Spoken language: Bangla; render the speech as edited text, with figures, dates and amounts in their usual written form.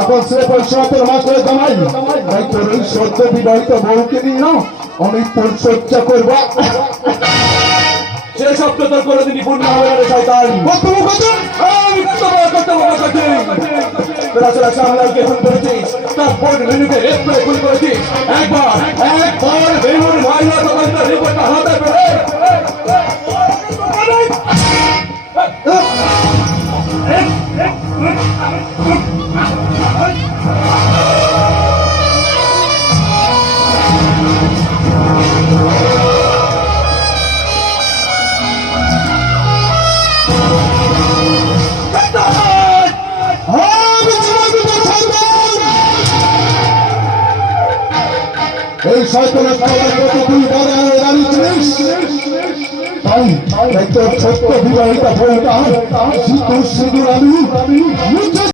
এখন সে পয়সা তোর মাকে জামাই, তাই তোর এই সদ্য বিবাহিত বউকে নিয়ে না আমি পরিচর্যা করবো। সে শব্দ তোর কোনোদিনই পূর্ণ হবে না রে শয়তান। তোরা সামলাকে খুন করেছিস, তারপর মেনুকে রেপ করে খুন করেছিস। একবার মেনুর মাইনা তদন্তের রিপোর্টটা হাতে পেলে এই শয়তানের খাবার কত তুই বড় দাঁড়িয়েছিস, তাই তোর ছোট্ট বিবাহিতা বউটা সিঁদুর আমি